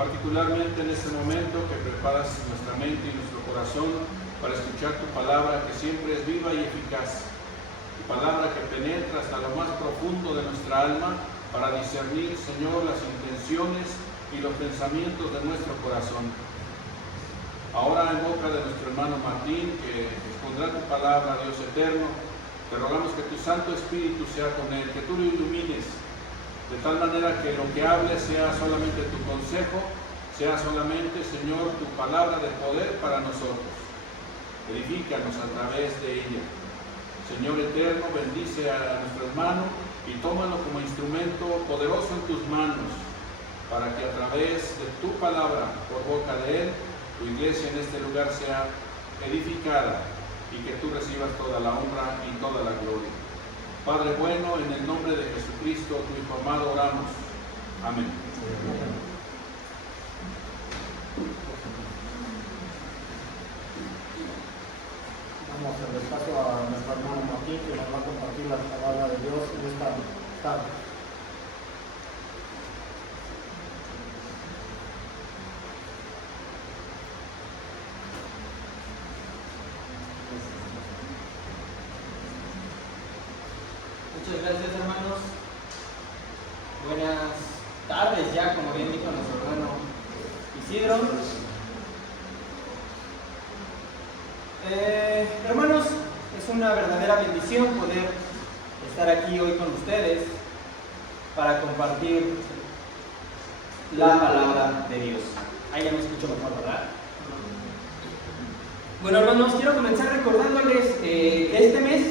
particularmente en este momento que preparas nuestra mente y nuestro corazón para escuchar tu palabra, que siempre es viva y eficaz, tu palabra que penetra hasta lo más profundo de nuestra alma para discernir, Señor, las intenciones y los pensamientos de nuestro corazón. Ahora, en boca de nuestro hermano Martín, que expondrá tu palabra, Dios eterno, te rogamos que tu Santo Espíritu sea con él, que tú lo ilumines, de tal manera que lo que hable sea solamente tu consejo, sea solamente, Señor, tu palabra de poder para nosotros. Edifícanos a través de ella. Señor eterno, bendice a nuestro hermano y tómalo como instrumento poderoso en tus manos, para que a través de tu palabra, por boca de él, tu iglesia en este lugar sea edificada y que tú recibas toda la honra y toda la gloria. Padre bueno, en el nombre de Jesucristo, tu Hijo amado, oramos. Amén. Damos el espacio a nuestro hermano Martín, que nos va a compartir la palabra de Dios en esta tarde. Muchas gracias, hermanos. Buenas tardes ya, como bien dijo nuestro hermano Isidro. Hermanos, es una verdadera bendición poder estar aquí hoy con ustedes para compartir la palabra de Dios. Ahí ya me escucho mejor, ¿verdad? Bueno, hermanos, quiero comenzar recordándoles que este mes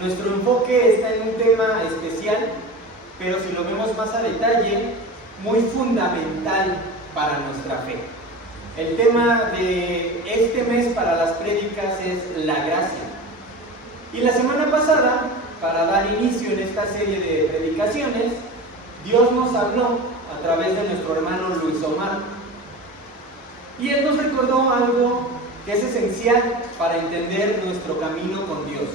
nuestro enfoque está en un tema especial, pero si lo vemos más a detalle, muy fundamental para nuestra fe. El tema de este mes para las prédicas es la gracia. Y la semana pasada, para dar inicio en esta serie de predicaciones, Dios nos habló a través de nuestro hermano Luis Omar. Y él nos recordó algo que es esencial para entender nuestro camino con Dios.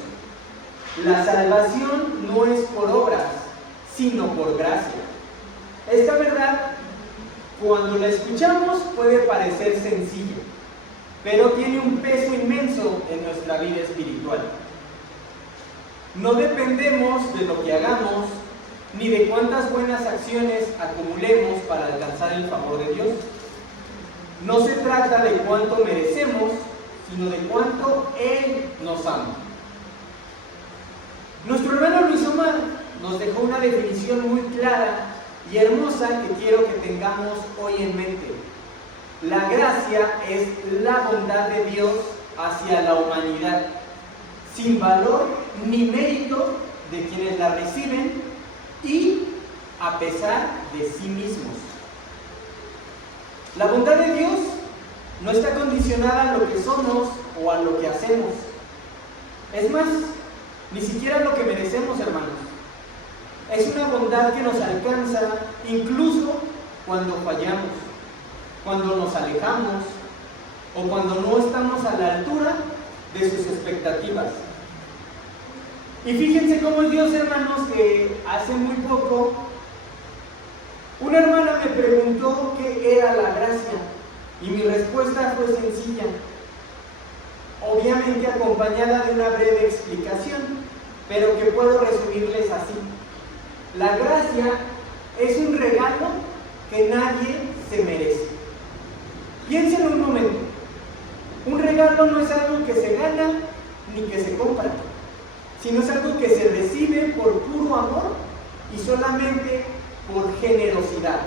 La salvación no es por obras, sino por gracia. Esta verdad, cuando la escuchamos, puede parecer sencillo, pero tiene un peso inmenso en nuestra vida espiritual. No dependemos de lo que hagamos, ni de cuántas buenas acciones acumulemos para alcanzar el favor de Dios. No se trata de cuánto merecemos, sino de cuánto Él nos ama. Nuestro hermano Luis Omar nos dejó una definición muy clara y hermosa que quiero que tengamos hoy en mente. La gracia es la bondad de Dios hacia la humanidad, sin valor ni mérito de quienes la reciben y a pesar de sí mismos. La bondad de Dios no está condicionada a lo que somos o a lo que hacemos. Es más, ni siquiera lo que merecemos, hermanos. Es una bondad que nos alcanza incluso cuando fallamos, cuando nos alejamos o cuando no estamos a la altura de sus expectativas. Y fíjense cómo es Dios, hermanos, que hace muy poco una hermana me preguntó qué era la gracia y mi respuesta fue sencilla, obviamente acompañada de una breve explicación, pero que puedo resumirles así. La gracia es un regalo que nadie se merece. Piensen un momento. Un regalo no es algo que se gana ni que se compra, sino es algo que se recibe por puro amor y solamente por generosidad.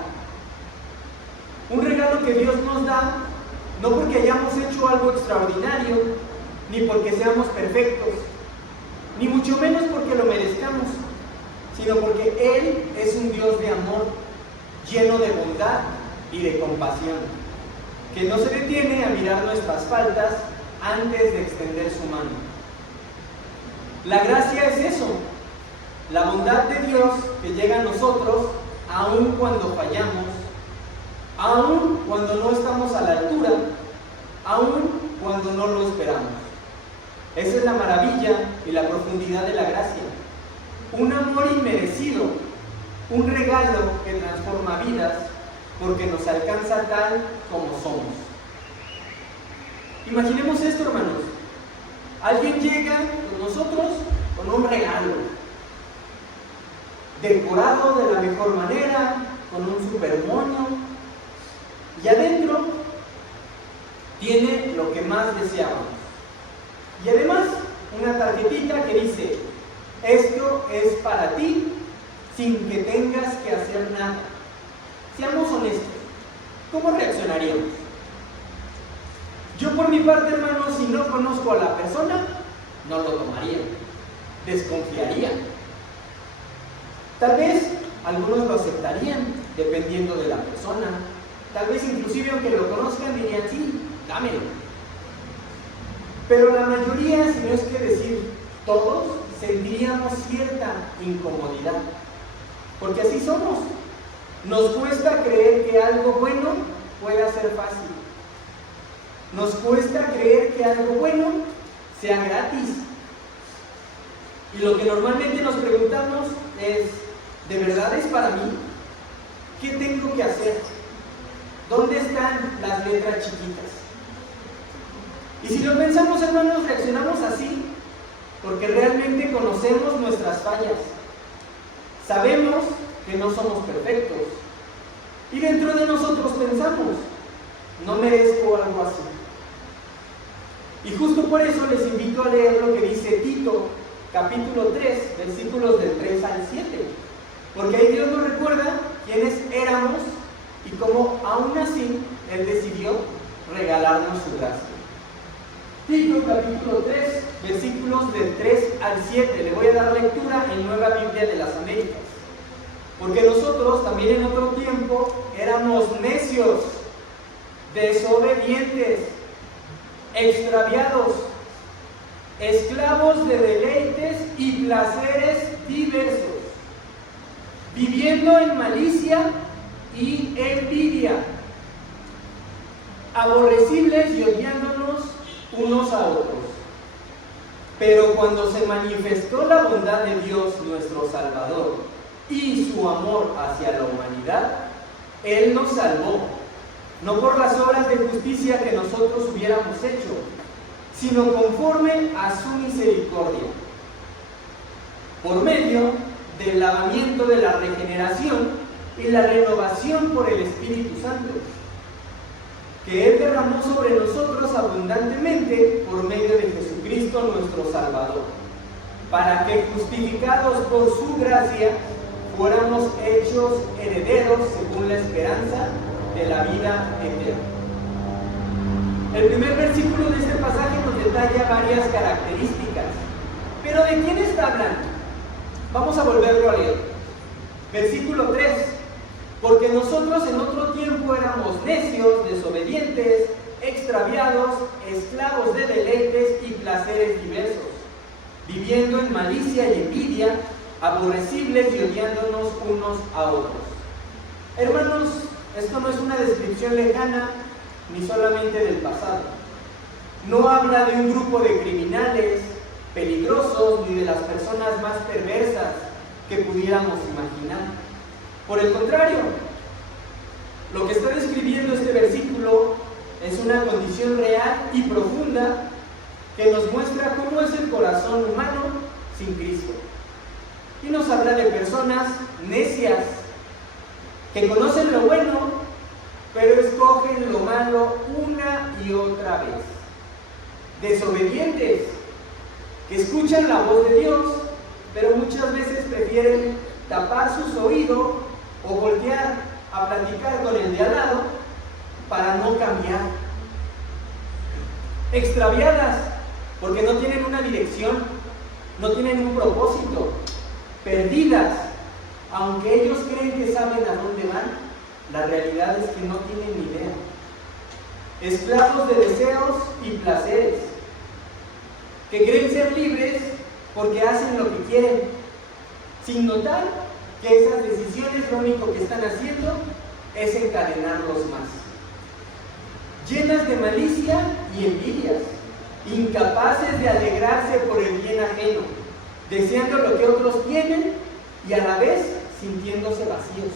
Un regalo que Dios nos da no porque hayamos hecho algo extraordinario, ni porque seamos perfectos, ni mucho menos porque lo merezcamos, sino porque Él es un Dios de amor, lleno de bondad y de compasión, que no se detiene a mirar nuestras faltas antes de extender su mano. La gracia es eso, la bondad de Dios que llega a nosotros aun cuando fallamos, aun cuando no estamos a la altura, aun cuando no lo esperamos. Esa es la maravilla y la profundidad de la gracia. Un amor inmerecido, un regalo que transforma vidas porque nos alcanza tal como somos. Imaginemos esto, hermanos. Alguien llega con nosotros con un regalo, decorado de la mejor manera, con un super moño, y adentro tiene lo que más deseábamos. Y además, una tarjetita que dice: esto es para ti, sin que tengas que hacer nada. Seamos honestos, ¿cómo reaccionaríamos? Yo por mi parte, hermano, si no conozco a la persona, no lo tomaría, desconfiaría. Tal vez algunos lo aceptarían, dependiendo de la persona. Tal vez inclusive aunque lo conozcan dirían: sí, dámelo. Pero la mayoría, si no es que decir todos, sentiríamos cierta incomodidad. Porque así somos. Nos cuesta creer que algo bueno pueda ser fácil. Nos cuesta creer que algo bueno sea gratis. Y lo que normalmente nos preguntamos es: ¿de verdad es para mí? ¿Qué tengo que hacer? ¿Dónde están las letras chiquitas? Y si lo pensamos, hermanos, reaccionamos así porque realmente conocemos nuestras fallas. Sabemos que no somos perfectos. Y dentro de nosotros pensamos: no merezco algo así. Y justo por eso les invito a leer lo que dice Tito, capítulo 3, versículos del 3 al 7. Porque ahí Dios nos recuerda quiénes éramos y cómo aún así Él decidió regalarnos su gracia. Tito, capítulo 3, versículos del 3 al 7. Le voy a dar lectura en Nueva Biblia de las Américas. Porque nosotros también en otro tiempo éramos necios, desobedientes, extraviados, esclavos de deleites y placeres diversos, viviendo en malicia y envidia, aborrecibles y odiándonos unos a otros. Pero cuando se manifestó la bondad de Dios nuestro Salvador y su amor hacia la humanidad, Él nos salvó, no por las obras de justicia que nosotros hubiéramos hecho, sino conforme a su misericordia, por medio del lavamiento de la regeneración y la renovación por el Espíritu Santo, que Él derramó sobre nosotros abundantemente por medio de Jesucristo nuestro Salvador, para que, justificados por su gracia, fuéramos hechos herederos según la esperanza de la vida eterna. El primer versículo de este pasaje nos detalla varias características. ¿Pero de quién está hablando? Vamos a volverlo a leer. Versículo 3. Porque nosotros en otro tiempo éramos necios, desobedientes, extraviados, esclavos de deleites y placeres diversos, viviendo en malicia y envidia, aborrecibles y odiándonos unos a otros. Hermanos, esto no es una descripción lejana ni solamente del pasado. No habla de un grupo de criminales peligrosos ni de las personas más perversas que pudiéramos imaginar. Por el contrario, lo que está describiendo este versículo es una condición real y profunda que nos muestra cómo es el corazón humano sin Cristo. Y nos habla de personas necias que conocen lo bueno, pero escogen lo malo una y otra vez. Desobedientes, que escuchan la voz de Dios, pero muchas veces prefieren tapar sus oídos o voltear a platicar con el de al lado para no cambiar. Extraviadas, porque no tienen una dirección, no tienen un propósito. Perdidas, aunque ellos creen que saben a dónde van, la realidad es que no tienen ni idea. Esclavos de deseos y placeres, que creen ser libres porque hacen lo que quieren, sin notar que esas decisiones lo único que están haciendo es encadenarlos más. Llenas de malicia y envidias, incapaces de alegrarse por el bien ajeno, deseando lo que otros tienen y a la vez sintiéndose vacíos.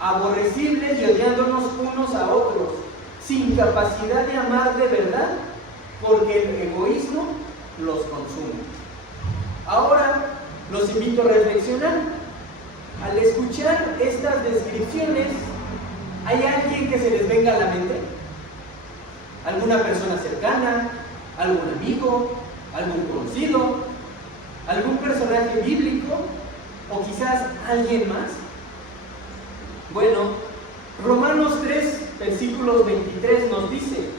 aborrecibles y odiándonos unos a otros, sin capacidad de amar de verdad, porque el egoísmo los consume. Ahora los invito a reflexionar. Al escuchar estas descripciones, ¿hay alguien que se les venga a la mente? ¿Alguna persona cercana? ¿Algún amigo? ¿Algún conocido? ¿Algún personaje bíblico? ¿O quizás alguien más? Bueno, Romanos 3, versículos 23 nos dice: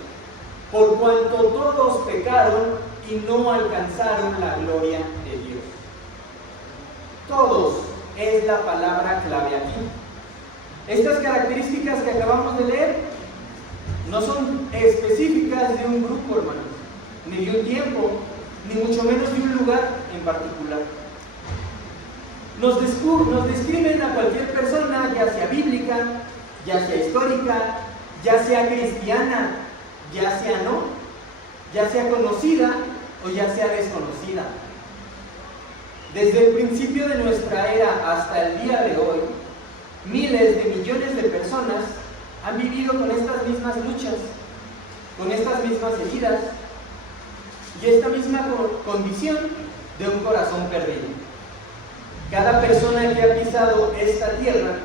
por cuanto todos pecaron y no alcanzaron la gloria de Dios. Todos es la palabra clave aquí. Estas características que acabamos de leer no son específicas de un grupo, hermanos, ni de un tiempo, ni mucho menos de un lugar en particular. Nos describen a cualquier persona, ya sea bíblica, ya sea histórica, ya sea cristiana, ya sea no, ya sea conocida o ya sea desconocida. Desde el principio de nuestra era hasta el día de hoy, miles de millones de personas han vivido con estas mismas luchas, con estas mismas heridas y esta misma condición de un corazón perdido. Cada persona que ha pisado esta tierra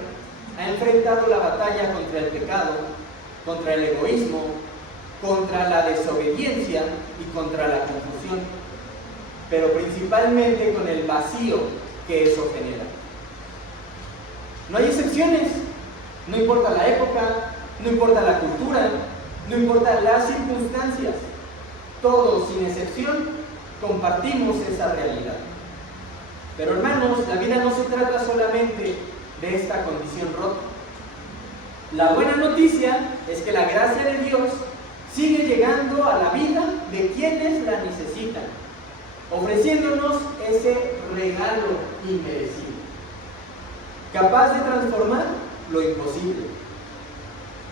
ha enfrentado la batalla contra el pecado, contra el egoísmo, contra la desobediencia y contra la confusión, pero principalmente con el vacío que eso genera. No hay excepciones, no importa la época, no importa la cultura, no importa las circunstancias, todos sin excepción compartimos esa realidad. Pero hermanos, la vida no se trata solamente de esta condición rota. La buena noticia es que la gracia de Dios sigue llegando a la vida de quienes la necesitan, ofreciéndonos ese regalo inmerecido, capaz de transformar lo imposible.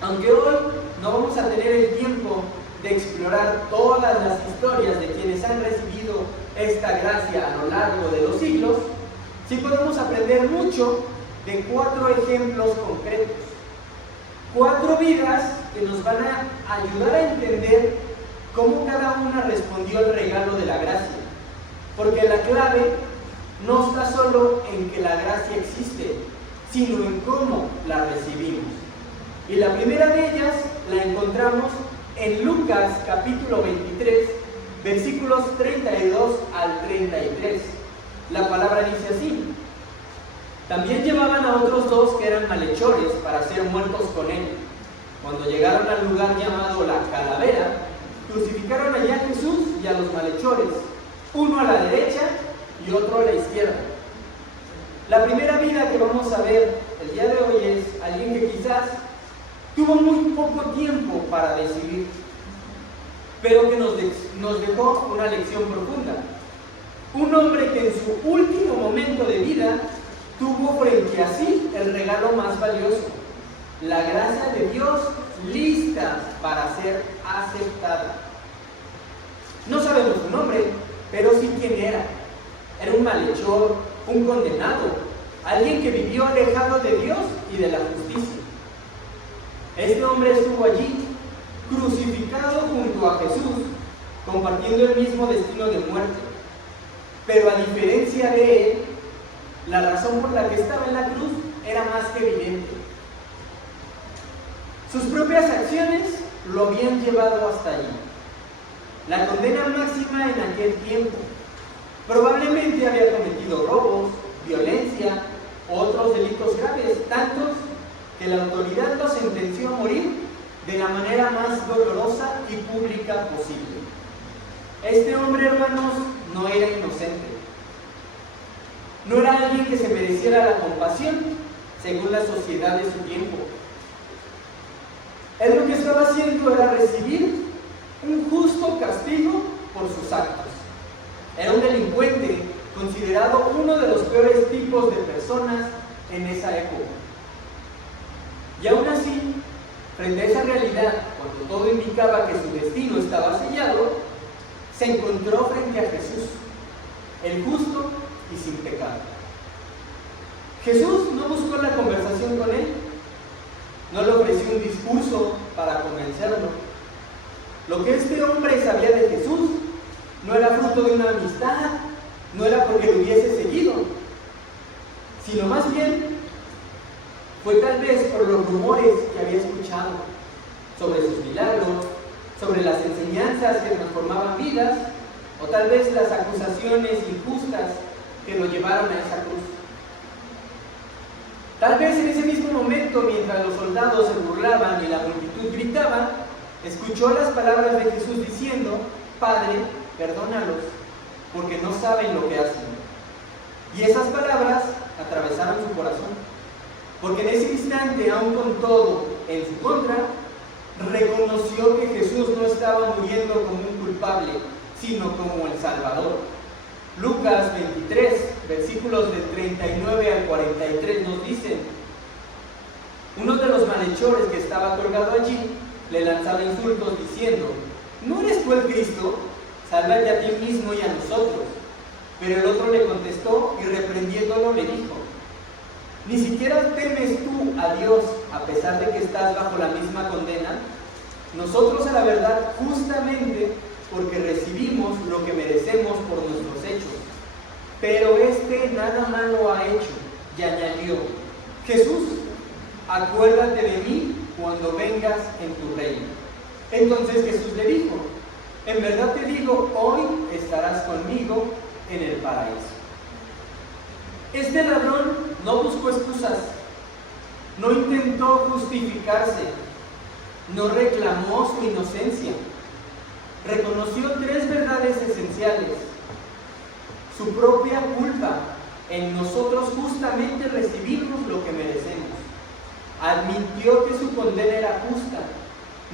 Aunque hoy no vamos a tener el tiempo de explorar todas las historias de quienes han recibido esta gracia a lo largo de los siglos, sí podemos aprender mucho de 4 ejemplos concretos, 4 vidas que nos van a ayudar a entender cómo cada una respondió al regalo de la gracia, porque la clave no está solo en que la gracia existe, sino en cómo la recibimos. Y la primera de ellas la encontramos en Lucas capítulo 23, versículos 32 al 33. La palabra dice así: también llevaban a otros 2 que eran malhechores para ser muertos con él. Cuando llegaron al lugar llamado la Calavera, crucificaron allá a Jesús y a los malhechores, uno a la derecha y otro a la izquierda. La primera vida que vamos a ver el día de hoy es alguien que quizás tuvo muy poco tiempo para decidir, pero que nos dejó una lección profunda. Un hombre que en su último momento de vida tuvo frente a sí el regalo más valioso, la gracia de Dios lista para ser aceptada. No sabemos su nombre, pero sí quién era. Era un malhechor, un condenado, alguien que vivió alejado de Dios y de la justicia. Este hombre estuvo allí, crucificado junto a Jesús, compartiendo el mismo destino de muerte. Pero a diferencia de él, la razón por la que estaba en la cruz era más que evidente. Sus propias acciones lo habían llevado hasta allí. La condena máxima en aquel tiempo. Probablemente había cometido robos, violencia u otros delitos graves, tantos que la autoridad lo sentenció a morir de la manera más dolorosa y pública posible. Este hombre, hermanos, no era inocente. No era alguien que se mereciera la compasión según la sociedad de su tiempo. Él lo que estaba haciendo era recibir un justo castigo por sus actos. Era un delincuente considerado uno de los peores tipos de personas en esa época. Y aún así, frente a esa realidad, cuando todo indicaba que su destino estaba sellado, se encontró frente a Jesús, el justo y sin pecado. Jesús no buscó la conversación con él, Lo que este hombre sabía de Jesús no era fruto de una amistad, no era porque lo hubiese seguido, sino más bien fue tal vez por los rumores que había escuchado sobre sus milagros, sobre las enseñanzas que transformaban vidas, o tal vez las acusaciones injustas que lo llevaron a esa cruz. Tal vez en ese mismo momento, mientras los soldados se burlaban y la multitud gritaba, escuchó las palabras de Jesús diciendo: Padre, perdónalos, porque no saben lo que hacen. Y esas palabras atravesaron su corazón, porque en ese instante, aún con todo en su contra, reconoció que Jesús no estaba muriendo como un culpable, sino como el Salvador. Lucas 23, versículos del 39 al 43 nos dicen: uno de los malhechores que estaba colgado allí le lanzaba insultos diciendo: ¿no eres tú el Cristo? Sálvate a ti mismo y a nosotros. Pero el otro le contestó y reprendiéndolo le dijo: ¿ni siquiera temes tú a Dios a pesar de que estás bajo la misma condena? Nosotros, a la verdad, justamente porque recibimos lo que merecemos por nuestros hechos. Pero este nada malo ha hecho. Y añadió: Jesús, acuérdate de mí cuando vengas en tu reino. Entonces Jesús le dijo: en verdad te digo, hoy estarás conmigo en el paraíso. Este ladrón no buscó excusas, no intentó justificarse, no reclamó su inocencia. Reconoció tres verdades esenciales: su propia culpa, en nosotros justamente recibimos lo que merecemos. Admitió que su condena era justa,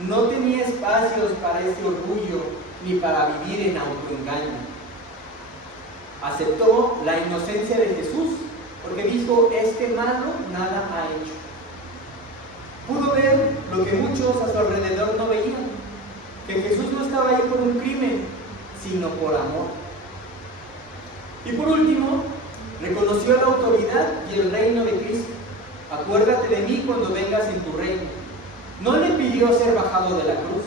no tenía espacios para ese orgullo ni para vivir en autoengaño. Aceptó la inocencia de Jesús porque dijo: este malo nada ha hecho. Pudo ver lo que muchos a su alrededor no veían, que Jesús no estaba ahí por un crimen, sino por amor. Y por último, reconoció la autoridad y el reino de Cristo. Acuérdate de mí cuando vengas en tu reino. No le pidió ser bajado de la cruz,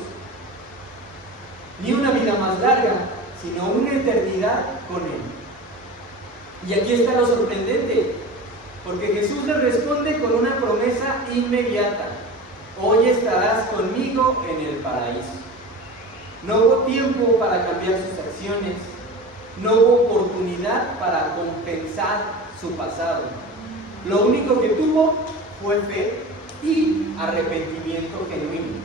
ni una vida más larga, sino una eternidad con Él. Y aquí está lo sorprendente, porque Jesús le responde con una promesa inmediata: hoy estarás conmigo en el paraíso. No hubo tiempo para cambiar sus acciones, no hubo oportunidad para compensar su pasado. Lo único que tuvo fue fe y arrepentimiento genuino.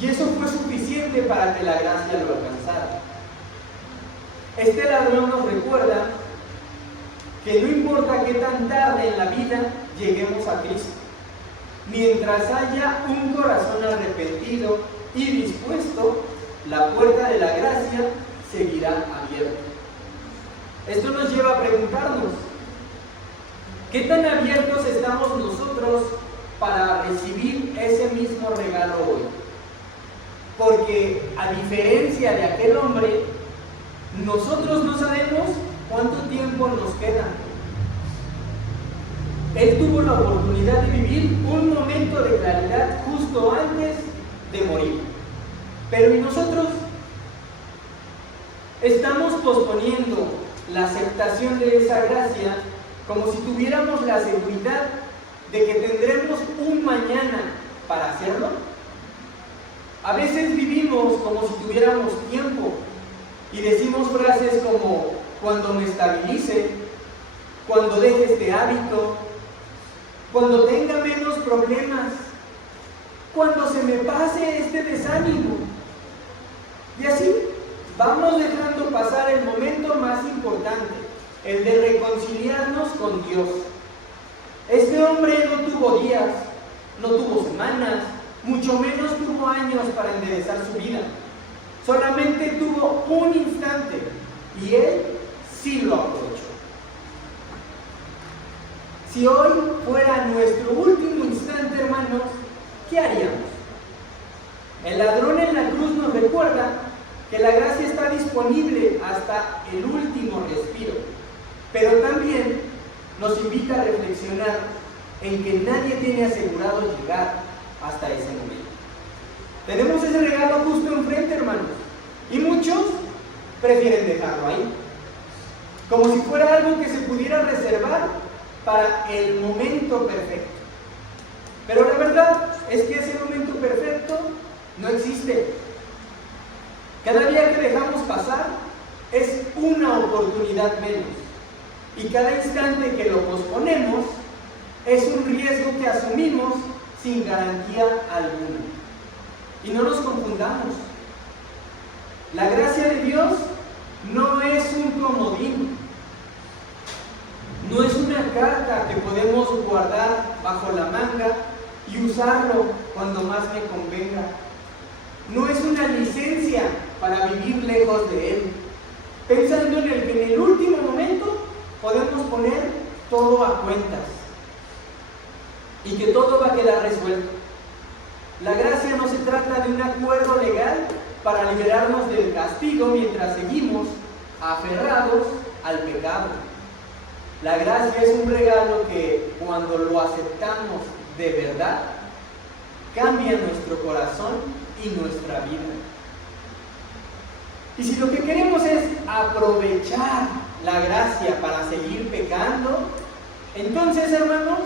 Y eso fue suficiente para que la gracia lo alcanzara. Este ladrón nos recuerda que no importa qué tan tarde en la vida lleguemos a Cristo, mientras haya un corazón arrepentido y dispuesto, la puerta de la gracia seguirá abierta. Esto nos lleva a preguntarnos: ¿qué tan abiertos estamos nosotros para recibir ese mismo regalo hoy? Porque a diferencia de aquel hombre, nosotros no sabemos cuánto tiempo nos queda. Él tuvo la oportunidad de vivir un momento de claridad justo antes de morir. Pero ¿y nosotros? Estamos posponiendo la aceptación de esa gracia como si tuviéramos la seguridad de que tendremos un mañana para hacerlo. A veces vivimos como si tuviéramos tiempo y decimos frases como: cuando me estabilice, cuando deje este hábito, cuando tenga menos problemas, cuando se me pase este desánimo. Y así vamos dejando pasar el momento más importante, el de reconciliarnos con Dios. Este hombre no tuvo días, no tuvo semanas, mucho menos tuvo años para enderezar su vida. Solamente tuvo un instante y él sí lo aprovechó. Si hoy fuera nuestro último instante, hermanos, ¿qué haríamos? El ladrón en la cruz nos recuerda que la gracia está disponible hasta el último respiro, pero también nos invita a reflexionar en que nadie tiene asegurado llegar hasta ese momento. Tenemos ese regalo justo enfrente, hermanos. Y muchos prefieren dejarlo ahí. Como si fuera algo que se pudiera reservar para el momento perfecto. Pero la verdad es que ese momento perfecto no existe. Cada día que dejamos pasar es una oportunidad menos. Y cada instante que lo posponemos es un riesgo que asumimos sin garantía alguna. Y no nos confundamos. La gracia de Dios no es un comodín. No es una carta que podemos guardar bajo la manga y usarlo cuando más me convenga. No es una licencia para vivir lejos de Él, pensando en el que en el último momento podemos poner todo a cuentas y que todo va a quedar resuelto. La gracia no se trata de un acuerdo legal para liberarnos del castigo mientras seguimos aferrados al pecado. La gracia es un regalo que, cuando lo aceptamos de verdad, cambia nuestro corazón y nuestra vida. Y si lo que queremos es aprovechar la gracia para seguir pecando, entonces, hermanos,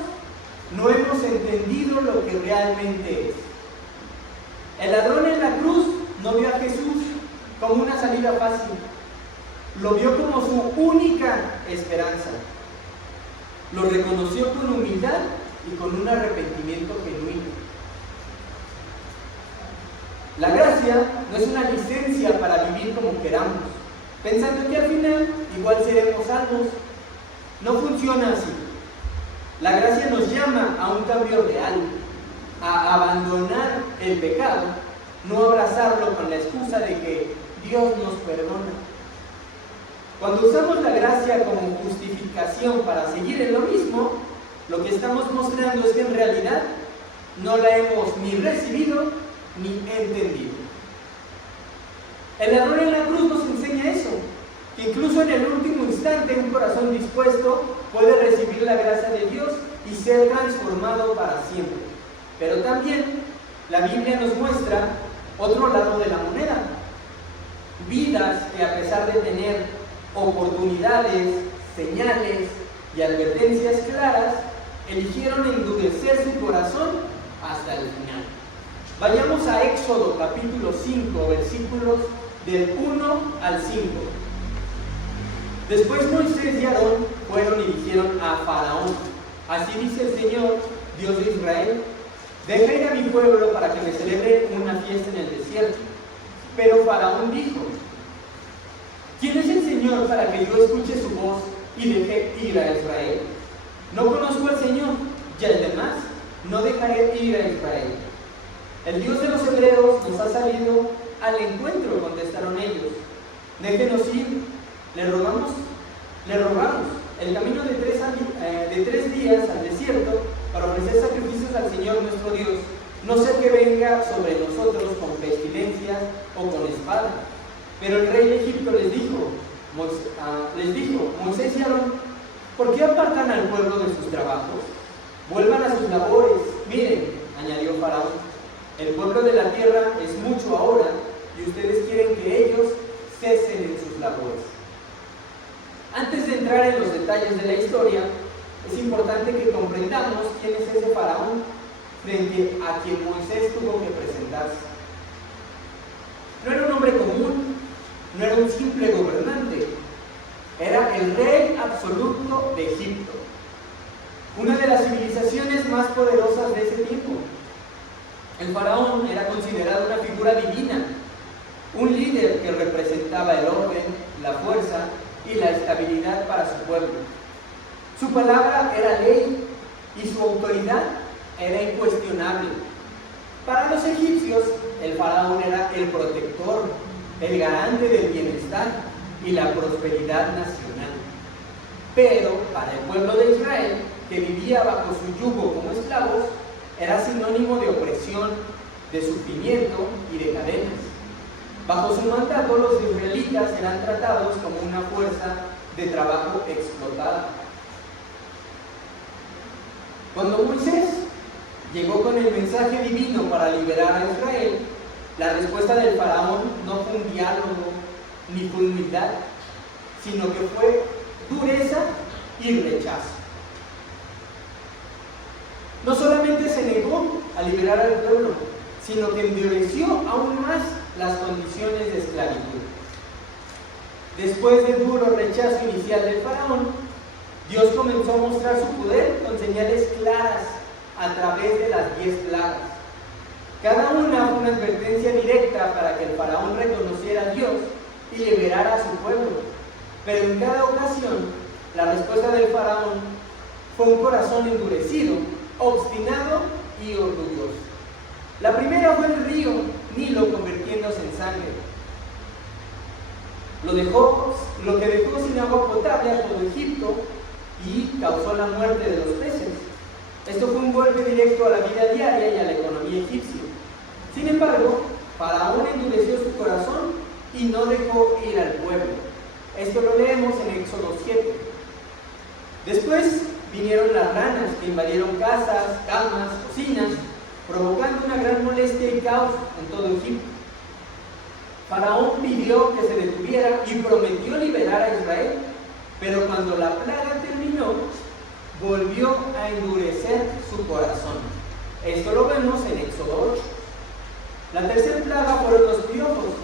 no hemos entendido lo que realmente es. El ladrón en la cruz no vio a Jesús como una salida fácil, lo vio como su única esperanza. Lo reconoció con humildad y con un arrepentimiento genuino. La gracia no es una licencia para vivir como queramos, pensando que al final igual seremos salvos. No funciona así. La gracia nos llama a un cambio real, a abandonar el pecado, no abrazarlo con la excusa de que Dios nos perdona. Cuando usamos la gracia como justificación para seguir en lo mismo, lo que estamos mostrando es que en realidad no la hemos ni recibido ni entendido. El ladrón en la cruz nos enseña eso, que incluso en el último instante un corazón dispuesto puede recibir la gracia de Dios y ser transformado para siempre. Pero también la Biblia nos muestra otro lado de la moneda. Vidas que, a pesar de tener oportunidades, señales y advertencias claras, eligieron endurecer su corazón hasta el final. Vayamos a Éxodo capítulo 5, versículos del 1 al 5. Después Moisés y Aarón fueron y dijeron a Faraón: así dice el Señor, Dios de Israel, deja ir a mi pueblo para que me celebre una fiesta en el desierto. Pero Faraón dijo: ¿quién es el Señor para que yo escuche su voz y deje ir a Israel? No conozco al Señor, y además no dejaré ir a Israel. El Dios de los hebreos nos ha salido al encuentro, contestaron ellos. Déjenos ir, le rogamos el camino de 3 días al desierto para ofrecer sacrificios al Señor nuestro Dios, no sea que venga sobre nosotros con pestilencias o con espada. Pero el rey de Egipto les dijo, Moisés y Aarón, ¿por qué apartan al pueblo de sus trabajos? Vuelvan a sus labores. Miren, añadió Faraón, el pueblo de la tierra es mucho ahora y ustedes quieren que ellos cesen en sus labores. Antes de entrar en los detalles de la historia, es importante que comprendamos quién es ese Faraón frente a quien Moisés tuvo que presentarse. No era un hombre común, no era un simple gobernante, era el rey absoluto de Egipto, una de las civilizaciones más poderosas de ese tiempo. El faraón era considerado una figura divina, un líder que representaba el orden, la fuerza y la estabilidad para su pueblo. Su palabra era ley y su autoridad era incuestionable. Para los egipcios, el faraón era el protector, el garante del bienestar y la prosperidad nacional. Pero para el pueblo de Israel, que vivía bajo su yugo como esclavos, era sinónimo de opresión, de sufrimiento y de cadenas. Bajo su mandato, los israelitas eran tratados como una fuerza de trabajo explotada. Cuando Moisés llegó con el mensaje divino para liberar a Israel, la respuesta del faraón no fue un diálogo ni fue humildad, sino que fue dureza y rechazo. No solamente se negó a liberar al pueblo, sino que endureció aún más las condiciones de esclavitud. Después del duro rechazo inicial del faraón, Dios comenzó a mostrar su poder con señales claras a través de las 10 plagas. Cada una fue una advertencia directa para que el faraón reconociera a Dios y liberara a su pueblo. Pero en cada ocasión, la respuesta del faraón fue un corazón endurecido, obstinado y orgulloso. La primera fue el río Nilo convirtiéndose en sangre. Lo que dejó sin agua potable a todo Egipto y causó la muerte de los peces. Esto fue un golpe directo a la vida diaria y a la economía egipcia. Sin embargo, Faraón endureció su corazón y no dejó ir al pueblo. Esto lo leemos en Éxodo 7. Después vinieron las ranas que invadieron casas, camas, cocinas, provocando una gran molestia y caos en todo Egipto. Faraón pidió que se detuviera y prometió liberar a Israel, pero cuando la plaga terminó, volvió a endurecer su corazón. Esto lo vemos en Éxodo 8. La tercera plaga fueron los piojos.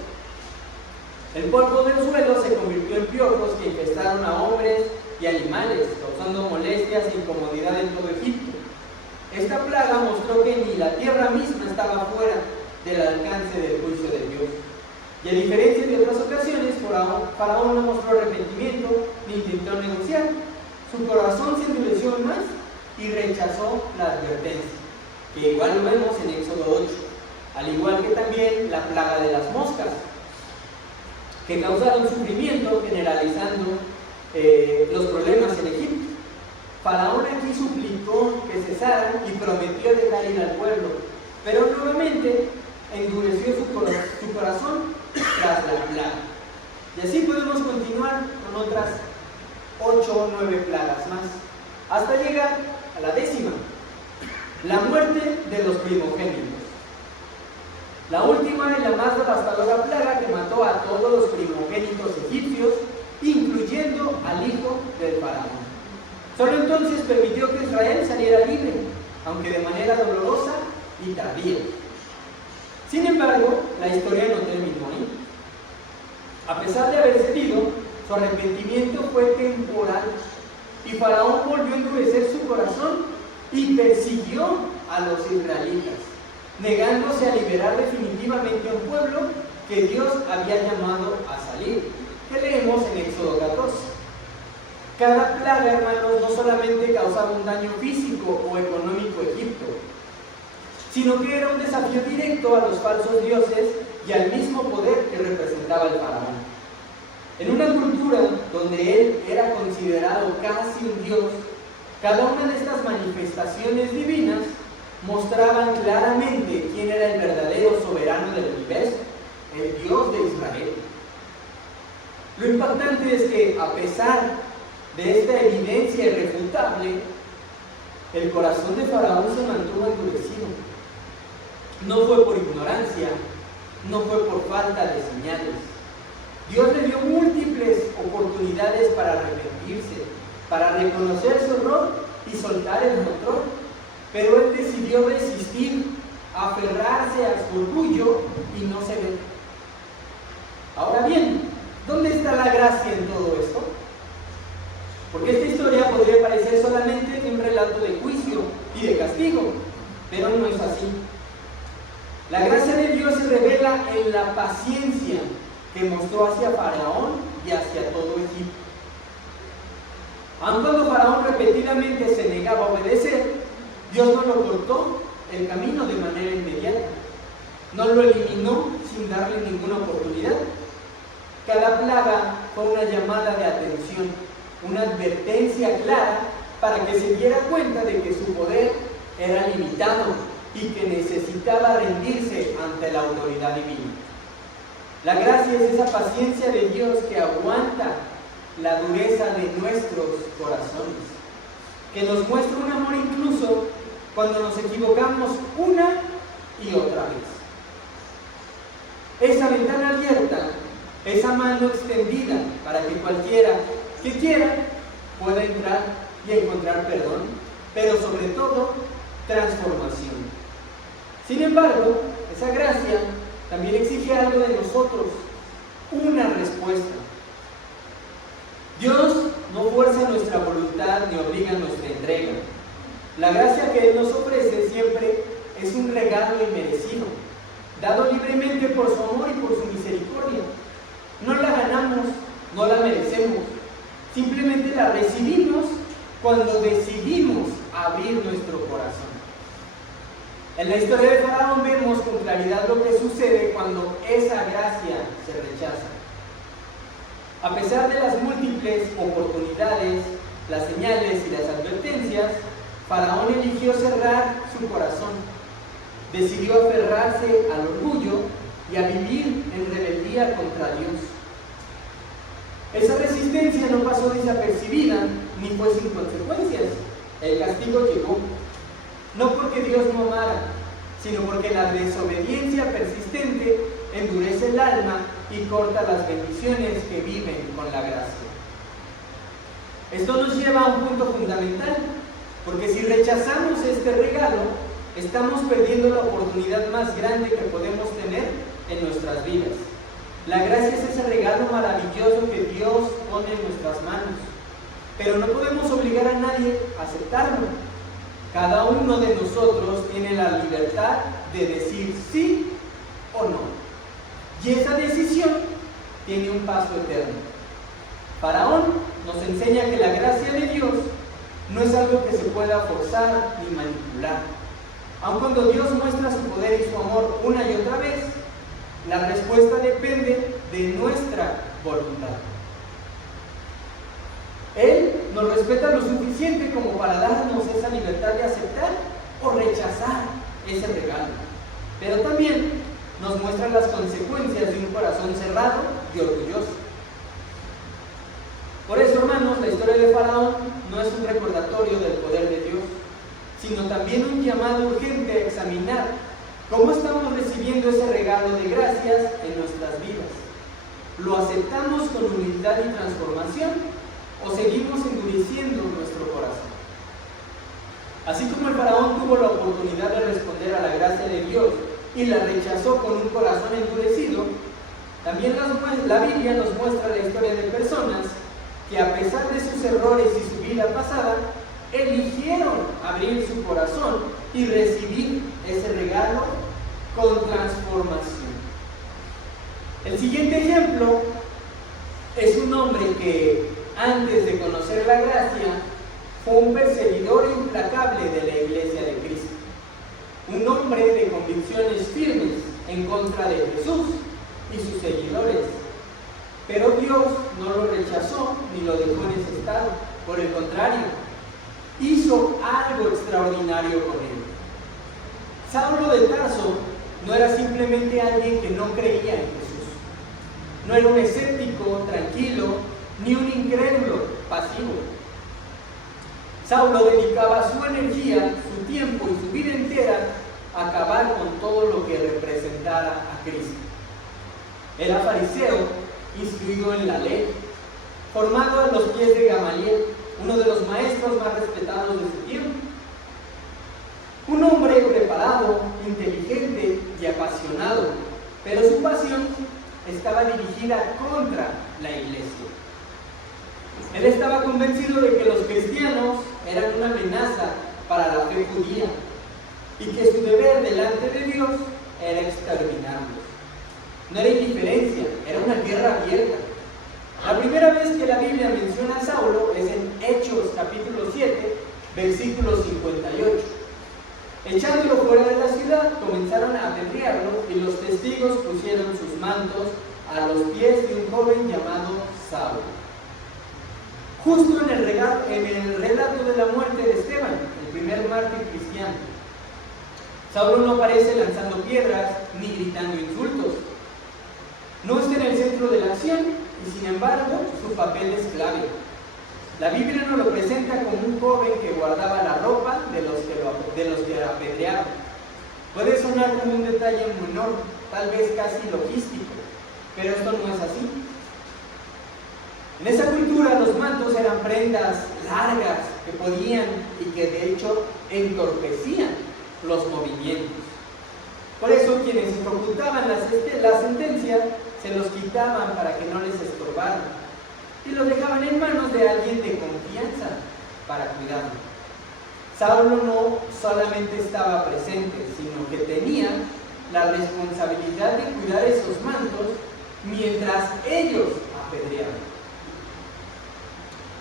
El polvo del suelo se convirtió en piojos que infestaron a hombres y animales, causando molestias e incomodidad en todo Egipto. Esta plaga mostró que ni la tierra misma estaba fuera del alcance del juicio de Dios. Y a diferencia de otras ocasiones, Faraón no mostró arrepentimiento ni intentó negociar. Su corazón se endureció más y rechazó la advertencia, que igual lo vemos en Éxodo 8, al igual que también la plaga de las moscas, que causaron sufrimiento generalizando los problemas en Egipto. Faraón aquí suplicó que cesaran y prometió dejar ir al pueblo, pero nuevamente endureció su corazón tras la plaga. Y así podemos continuar con otras 8 o 9 plagas más, hasta llegar a la 10ª, la muerte de los primogénitos. La última y la más devastadora plaga que mató a todos los primogénitos egipcios, incluyendo al hijo del faraón. Solo entonces permitió que Israel saliera libre, aunque de manera dolorosa y tardía. Sin embargo, la historia no terminó ahí. A pesar de haber cedido, su arrepentimiento fue temporal y Faraón volvió a endurecer su corazón y persiguió a los israelitas, negándose a liberar definitivamente a un pueblo que Dios había llamado a salir, que leemos en Éxodo 14. Cada plaga, hermanos, no solamente causaba un daño físico o económico a Egipto, sino que era un desafío directo a los falsos dioses y al mismo poder que representaba el faraón. En una cultura donde él era considerado casi un dios, cada una de estas manifestaciones divinas mostraban claramente quién era el verdadero soberano del universo, el Dios de Israel. Lo impactante es que, a pesar de esta evidencia irrefutable, el corazón de Faraón se mantuvo endurecido. No fue por ignorancia, no fue por falta de señales. Dios le dio múltiples oportunidades para arrepentirse, para reconocer su error y soltar el control, pero él decidió resistir, aferrarse a su orgullo y no ceder. Ahora bien, ¿dónde está la gracia en todo esto? Porque esta historia podría parecer solamente un relato de juicio y de castigo, pero no es así. La gracia de Dios se revela en la paciencia que mostró hacia Faraón y hacia todo Egipto. Aun cuando Faraón repetidamente se negaba a obedecer, Dios no lo cortó el camino de manera inmediata. No lo eliminó sin darle ninguna oportunidad. Cada plaga fue una llamada de atención, una advertencia clara para que se diera cuenta de que su poder era limitado y que necesitaba rendirse ante la autoridad divina. La gracia es esa paciencia de Dios que aguanta la dureza de nuestros corazones, que nos muestra un amor incluso cuando nos equivocamos una y otra vez. esa ventana abierta, esa mano extendida para que cualquiera que quiera pueda entrar y encontrar perdón, pero sobre todo transformación. Sin embargo, esa gracia también exige algo de nosotros, una respuesta. Dios no fuerza nuestra voluntad ni obliga nuestra entrega. La gracia que Él nos ofrece siempre es un regalo inmerecido, dado libremente por su amor y por su misericordia. No la ganamos, no la merecemos, simplemente la recibimos cuando decidimos abrir nuestro corazón. En la historia de Faraón vemos con claridad lo que sucede cuando esa gracia se rechaza. A pesar de las múltiples oportunidades, las señales y las advertencias, Faraón eligió cerrar su corazón. Decidió aferrarse al orgullo y a vivir en rebeldía contra Dios. Esa resistencia no pasó desapercibida ni fue sin consecuencias. El castigo llegó, no porque Dios no amara, sino porque la desobediencia persistente endurece el alma y corta las bendiciones que viven con la gracia. Esto nos lleva a un punto fundamental, porque si rechazamos este regalo, estamos perdiendo la oportunidad más grande que podemos tener en nuestras vidas. La gracia es ese regalo maravilloso que Dios pone en nuestras manos, pero no podemos obligar a nadie a aceptarlo. Cada uno de nosotros tiene la libertad de decir sí o no, y esa decisión tiene un paso eterno. Faraón nos enseña que la gracia de Dios no es algo que se pueda forzar ni manipular. Aun cuando Dios muestra su poder y su amor una y otra vez, la respuesta depende de nuestra voluntad. Él nos respeta lo suficiente como para darnos esa libertad de aceptar o rechazar ese regalo, pero también nos muestra las consecuencias de un corazón cerrado y orgulloso. Por eso, hermanos, la historia de Faraón no es un recordatorio del poder de Dios, sino también un llamado urgente a examinar cómo estamos recibiendo ese regalo de gracias en nuestras vidas. ¿Lo aceptamos con humildad y transformación o seguimos endureciendo nuestro corazón? Así como el Faraón tuvo la oportunidad de responder a la gracia de Dios y la rechazó con un corazón endurecido, también la Biblia nos muestra la historia de personas que, a pesar de sus errores y su vida pasada, eligieron abrir su corazón y recibir ese regalo con transformación. El siguiente ejemplo es un hombre que, antes de conocer la gracia, fue un perseguidor implacable de la iglesia de Cristo. Un hombre de convicciones firmes en contra de Jesús y sus seguidores. Pero Dios no lo rechazó ni lo dejó en ese estado. Por el contrario, hizo algo extraordinario con él. Saulo de Tarso no era simplemente alguien que no creía en Jesús. No era un escéptico tranquilo, ni un incrédulo pasivo. Saulo dedicaba su energía, su tiempo y su vida entera a acabar con todo lo que representara a Cristo. Era fariseo, instruido en la ley, formado a los pies de Gamaliel, uno de los maestros más respetados de su tiempo. Un hombre preparado, inteligente y apasionado, pero su pasión estaba dirigida contra la iglesia. Él estaba convencido de que los cristianos eran una amenaza para la fe judía y que su deber delante de Dios era exterminarlos. No era indiferencia, era una guerra abierta. La primera vez que la Biblia menciona a Saulo es en Hechos capítulo 7, versículo 58. Echándolo fuera de la ciudad, comenzaron a apedrearlo y los testigos pusieron sus mantos a los pies de un joven llamado Saulo. Justo en el relato de la muerte de Esteban, el primer mártir cristiano. Saulo no aparece lanzando piedras ni gritando insultos. No está en el centro de la acción y, sin embargo, su papel es clave. La Biblia nos lo presenta como un joven que guardaba la ropa de los que apedreaban. Puede sonar como un detalle menor, tal vez casi logístico, pero esto no es así. En esa cultura los mantos eran prendas largas que podían y que de hecho entorpecían los movimientos. Por eso quienes ejecutaban la sentencia se los quitaban para que no les estorbaran y los dejaban en manos de alguien de confianza para cuidarlo. Saulo no solamente estaba presente, sino que tenía la responsabilidad de cuidar esos mantos mientras ellos apedreaban.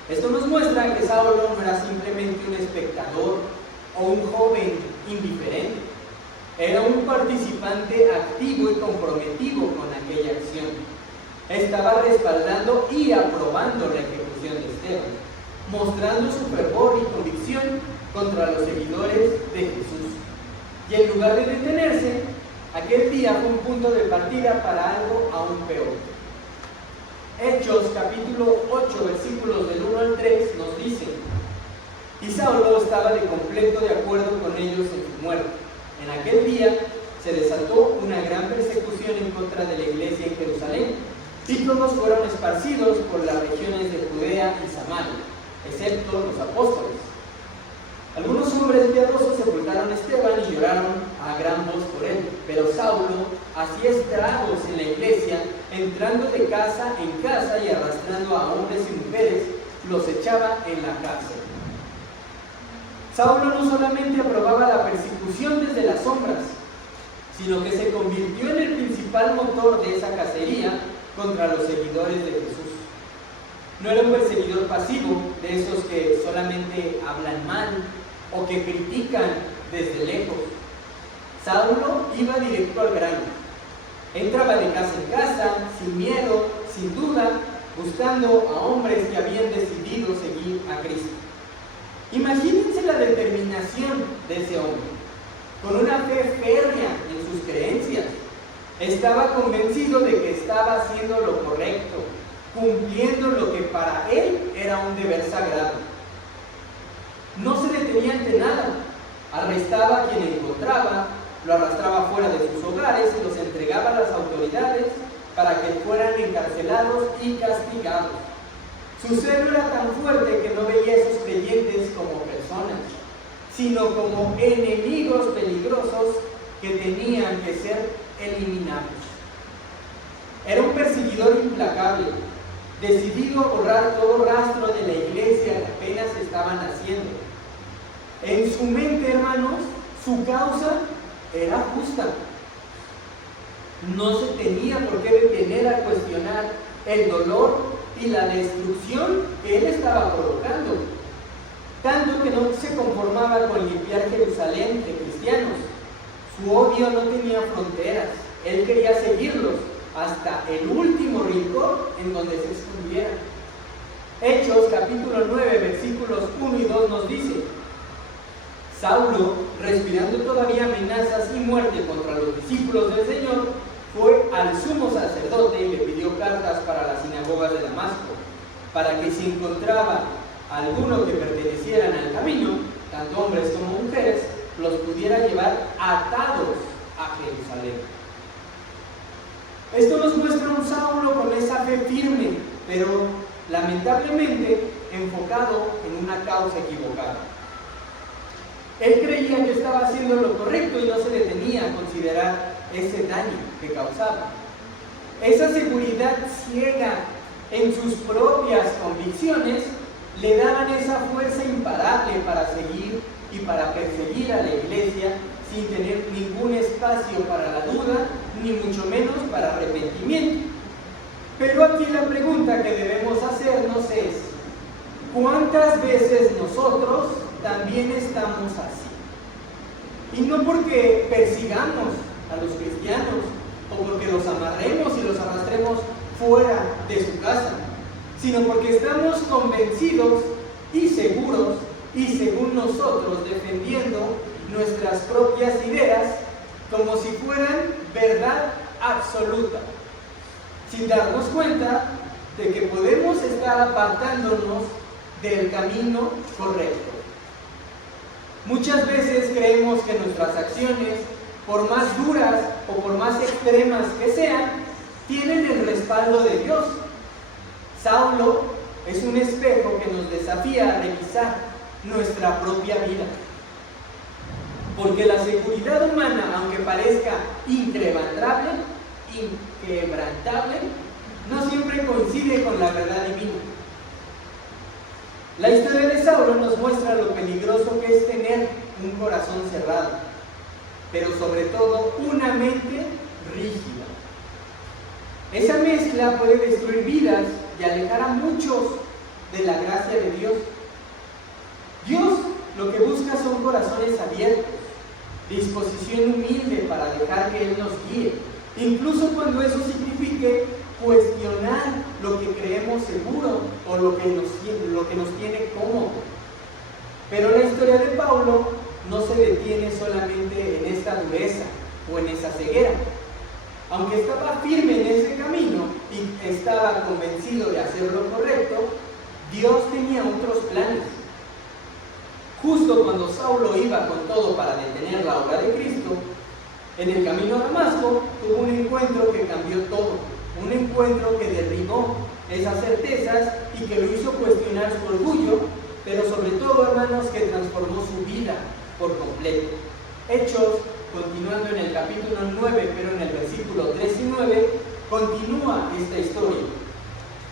Esto nos muestra que Saulo no era simplemente un espectador o un joven indiferente. Era un participante activo y comprometido con aquella acción. Estaba respaldando y aprobando la ejecución de Esteban, mostrando su fervor y convicción contra los seguidores de Jesús. Y en lugar de detenerse, aquel día fue un punto de partida para algo aún peor. Hechos capítulo 8 versículos del 1 al 3 nos dicen: y Saulo estaba de completo de acuerdo con ellos en su muerte. En aquel día se desató una gran persecución en contra de la iglesia en Jerusalén, y todos fueron esparcidos por las regiones de Judea y Samaria, excepto los apóstoles. Algunos hombres piadosos sepultaron a Esteban y lloraron a gran voz por él, pero Saulo hacía estragos en la iglesia, entrando de casa en casa y arrastrando a hombres y mujeres, los echaba en la cárcel. Saulo no solamente aprobaba la persecución desde las sombras, sino que se convirtió en el principal motor de esa cacería contra los seguidores de Jesús. No era un perseguidor pasivo, de esos que solamente hablan mal o que critican desde lejos. Saulo iba directo al grano. Entraba de casa en casa, sin miedo, sin duda, buscando a hombres que habían decidido seguir a Cristo. Imagínense la determinación de ese hombre, con una fe férrea en sus creencias. Estaba convencido de que estaba haciendo lo correcto, cumpliendo lo que para él era un deber sagrado. No se detenía ante nada, arrestaba a quien encontraba, lo arrastraba fuera de sus hogares y los entregaba a las autoridades para que fueran encarcelados y castigados. Su celo era tan fuerte que no veía a esos creyentes como personas, sino como enemigos peligrosos que tenían que ser eliminados. Era un perseguidor implacable, decidido a borrar todo rastro de la iglesia que apenas estaban haciendo. En su mente, hermanos, su causa era justa. No se tenía por qué detener a cuestionar el dolor y la destrucción que él estaba provocando, tanto que no se conformaba con limpiar Jerusalén de cristianos. Su odio no tenía fronteras, él quería seguirlos hasta el último rincón en donde se escondieran. Hechos capítulo 9 versículos 1 y 2 nos dice: Saulo, respirando todavía amenazas y muerte contra los discípulos del Señor, fue al sumo sacerdote y le pidió cartas para las sinagogas de Damasco, para que si encontraba alguno que pertenecieran al camino, tanto hombres como mujeres, los pudiera llevar atados a Jerusalén. Esto nos muestra un Saulo con esa fe firme, pero lamentablemente enfocado en una causa equivocada. Él creía que estaba haciendo lo correcto y no se detenía a considerar ese daño que causaba. Esa seguridad ciega en sus propias convicciones le daban esa fuerza imparable para seguir y para perseguir a la iglesia sin tener ningún espacio para la duda, ni mucho menos para arrepentimiento. Pero aquí la pregunta que debemos hacernos es: ¿cuántas veces nosotros también estamos así? Y no porque persigamos a los cristianos o porque los amarremos y los arrastremos fuera de su casa, sino porque estamos convencidos y seguros y según nosotros defendiendo nuestras propias ideas como si fueran verdad absoluta, sin darnos cuenta de que podemos estar apartándonos del camino correcto. Muchas veces creemos que nuestras acciones por más duras o por más extremas que sean, tienen el respaldo de Dios. Saulo es un espejo que nos desafía a revisar nuestra propia vida. Porque la seguridad humana, aunque parezca inquebrantable, no siempre coincide con la verdad divina. La historia de Saulo nos muestra lo peligroso que es tener un corazón cerrado, pero sobre todo una mente rígida. Esa mezcla puede destruir vidas y alejar a muchos de la gracia de Dios. Dios lo que busca son corazones abiertos, disposición humilde para dejar que Él nos guíe, incluso cuando eso signifique cuestionar lo que creemos seguro o lo que nos tiene cómodo. Pero la historia de Pablo no se detiene solamente en esta dureza o en esa ceguera. Aunque estaba firme en ese camino y estaba convencido de hacer lo correcto, Dios tenía otros planes. Justo cuando Saulo iba con todo para detener la obra de Cristo, en el camino a Damasco tuvo un encuentro que cambió todo, un encuentro que derribó esas certezas y que lo hizo cuestionar su orgullo, pero sobre todo, hermanos, que transformó su vida por completo. Hechos, continuando en el capítulo 9, pero en el versículo 3 y 9, continúa esta historia.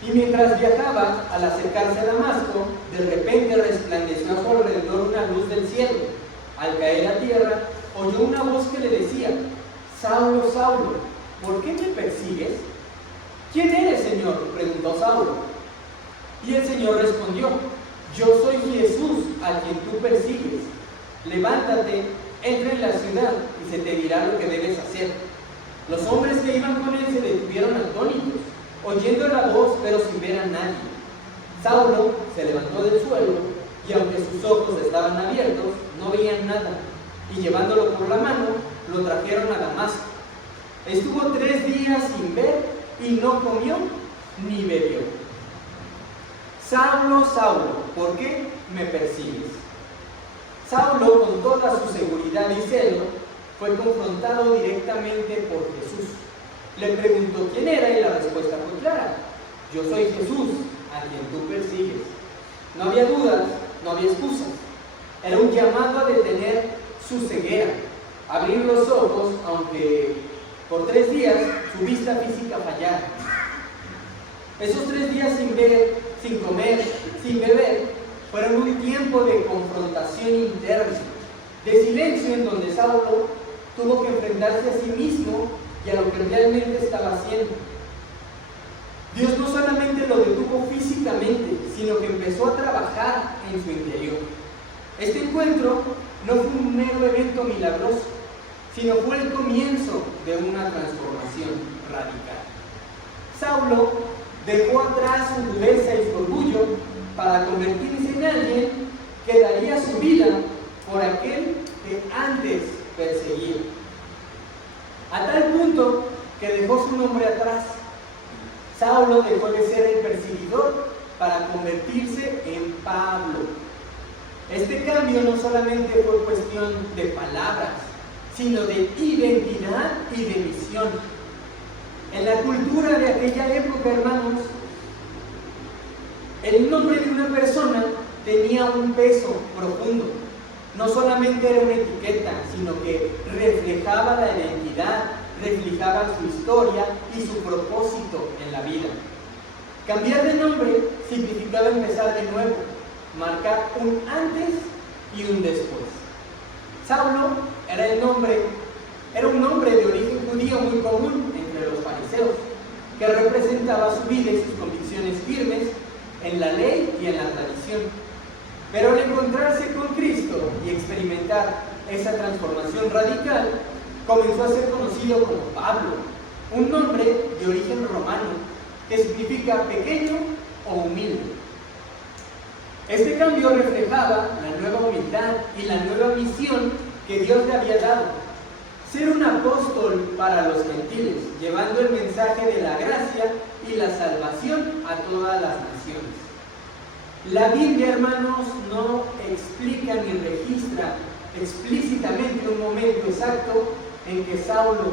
Y mientras viajaba, al acercarse a Damasco, de repente resplandeció a su alrededor una luz del cielo. Al caer a tierra, oyó una voz que le decía: Saulo, Saulo, ¿por qué me persigues? ¿Quién eres, Señor?, preguntó Saulo. Y el Señor respondió: Yo soy Jesús, a quien tú persigues. Levántate, entra en la ciudad y se te dirá lo que debes hacer. Los hombres que iban con él se detuvieron atónitos, oyendo la voz, pero sin ver a nadie. Saulo se levantó del suelo y, aunque sus ojos estaban abiertos, no veían nada, y llevándolo por la mano, lo trajeron a Damasco. Estuvo 3 días sin ver y no comió ni bebió. Saulo, Saulo, ¿por qué me persigues? Saulo, con toda su seguridad y celo, fue confrontado directamente por Jesús. Le preguntó quién era y la respuesta fue clara: Yo soy Jesús, a quien tú persigues. No había dudas, no había excusas. Era un llamado a detener su ceguera, abrir los ojos, aunque por 3 días su vista física fallara. Esos 3 días sin ver, sin comer, sin beber, fueron un tiempo de confrontación interna, de silencio, en donde Saulo tuvo que enfrentarse a sí mismo y a lo que realmente estaba haciendo. Dios no solamente lo detuvo físicamente, sino que empezó a trabajar en su interior. Este encuentro no fue un mero evento milagroso, sino fue el comienzo de una transformación radical. Saulo dejó atrás su dureza y su orgullo para convertirse en alguien que daría su vida por aquel que antes perseguía. A tal punto que dejó su nombre atrás. Saulo dejó de ser el perseguidor para convertirse en Pablo. Este cambio no solamente fue cuestión de palabras, sino de identidad y de misión. En la cultura de aquella época, hermanos, el nombre de una persona tenía un peso profundo. No solamente era una etiqueta, sino que reflejaba la identidad, reflejaba su historia y su propósito en la vida. Cambiar de nombre significaba empezar de nuevo, marcar un antes y un después. Saulo era un nombre de origen judío muy común entre los fariseos, que representaba su vida y sus convicciones firmes en la ley y en la tradición. Pero al encontrarse con Cristo y experimentar esa transformación radical, comenzó a ser conocido como Pablo, un nombre de origen romano que significa pequeño o humilde. Este cambio reflejaba la nueva humildad y la nueva misión que Dios le había dado: ser un apóstol para los gentiles, llevando el mensaje de la gracia y la salvación a todas las naciones. La Biblia, hermanos, no explica ni registra explícitamente un momento exacto en que Saulo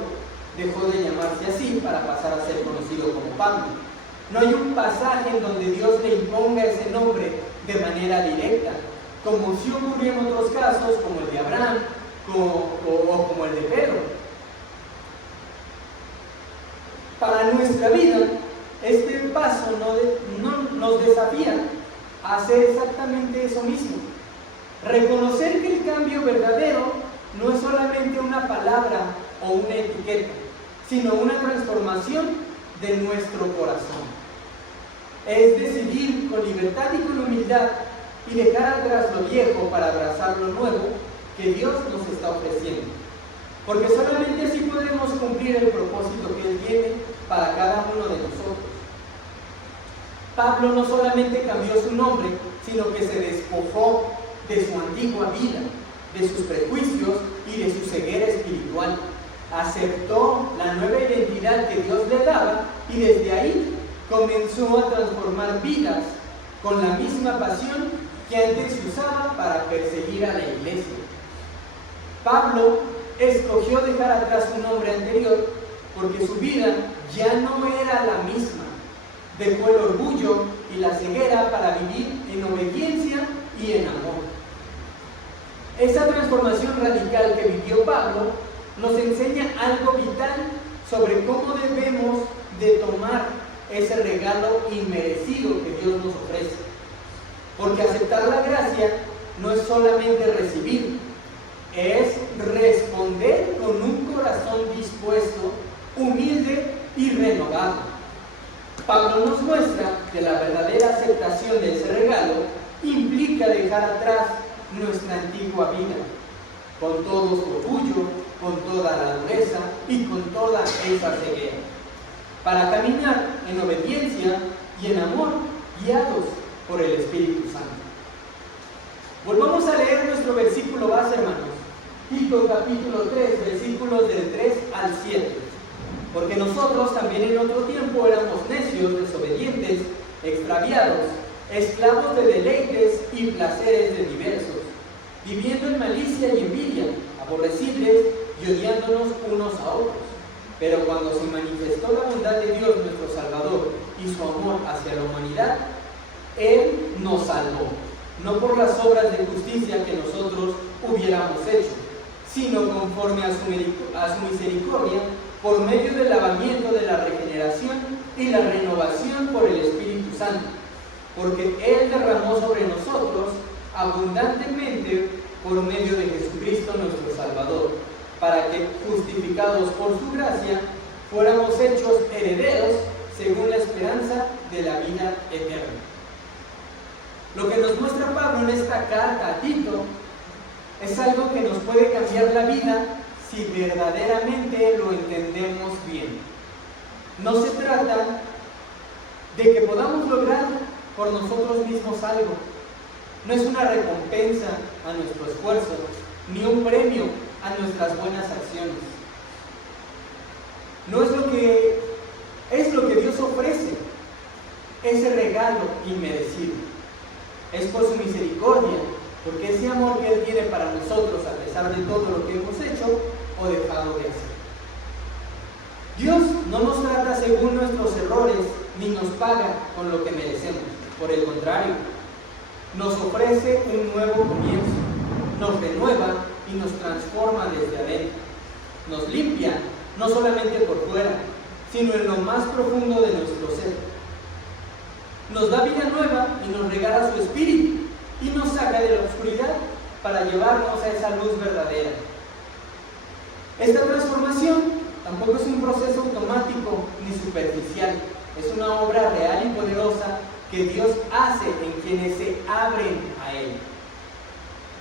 dejó de llamarse así para pasar a ser conocido como Pablo. No hay un pasaje en donde Dios le imponga ese nombre de manera directa, como sí ocurrió en otros casos, como el de Abraham o como el de Pedro. Para nuestra vida, este paso nos desafía a hacer exactamente eso mismo. Reconocer que el cambio verdadero no es solamente una palabra o una etiqueta, sino una transformación de nuestro corazón. Es decidir con libertad y con humildad y dejar atrás lo viejo para abrazar lo nuevo que Dios nos está ofreciendo. Porque solamente así podremos cumplir el propósito que Él tiene para cada uno de nosotros. Pablo no solamente cambió su nombre, sino que se despojó de su antigua vida, de sus prejuicios y de su ceguera espiritual. Aceptó la nueva identidad que Dios le daba y desde ahí comenzó a transformar vidas con la misma pasión que antes se usaba para perseguir a la iglesia. Pablo escogió dejar atrás su nombre anterior porque su vida ya no era la misma. Dejó el orgullo y la ceguera para vivir en obediencia y en amor. Esa transformación radical que vivió Pablo nos enseña algo vital sobre cómo debemos de tomar ese regalo inmerecido que Dios nos ofrece. Porque aceptar la gracia no es solamente recibir, es responder con un corazón dispuesto, humilde y renovado. Pablo nos muestra que la verdadera aceptación de ese regalo implica dejar atrás nuestra antigua vida, con todo su orgullo, con toda la dureza y con toda esa ceguera, para caminar en obediencia y en amor, guiados por el Espíritu Santo. Volvamos a leer nuestro versículo base, hermanos, Tito capítulo 3, versículos del 3 al 7. Porque nosotros también en otro tiempo éramos necios, desobedientes, extraviados, esclavos de deleites y placeres de diversos, viviendo en malicia y envidia, aborrecibles y odiándonos unos a otros. Pero cuando se manifestó la bondad de Dios nuestro Salvador y su amor hacia la humanidad, Él nos salvó, no por las obras de justicia que nosotros hubiéramos hecho, sino conforme a su misericordia, por medio del lavamiento de la regeneración y la renovación por el Espíritu Santo, porque Él derramó sobre nosotros abundantemente por medio de Jesucristo nuestro Salvador, para que, justificados por su gracia, fuéramos hechos herederos según la esperanza de la vida eterna. Lo que nos muestra Pablo en esta carta a Tito es algo que nos puede cambiar la vida si verdaderamente lo entendemos bien. No se trata de que podamos lograr por nosotros mismos algo. No es una recompensa a nuestro esfuerzo, ni un premio a nuestras buenas acciones. No es lo que Dios ofrece, ese regalo inmerecido. Es por su misericordia, porque ese amor que Él tiene para nosotros a pesar de todo lo que hemos hecho o dejado de hacer. Dios no nos trata según nuestros errores, ni nos paga con lo que merecemos. Por el contrario, nos ofrece un nuevo comienzo, nos renueva y nos transforma desde adentro. Nos limpia, no solamente por fuera, sino en lo más profundo de nuestro ser. Nos da vida nueva y nos regala su espíritu y nos saca de la oscuridad para llevarnos a esa luz verdadera. Esta transformación tampoco es un proceso automático ni superficial, es una obra real y poderosa que Dios hace en quienes se abren a Él.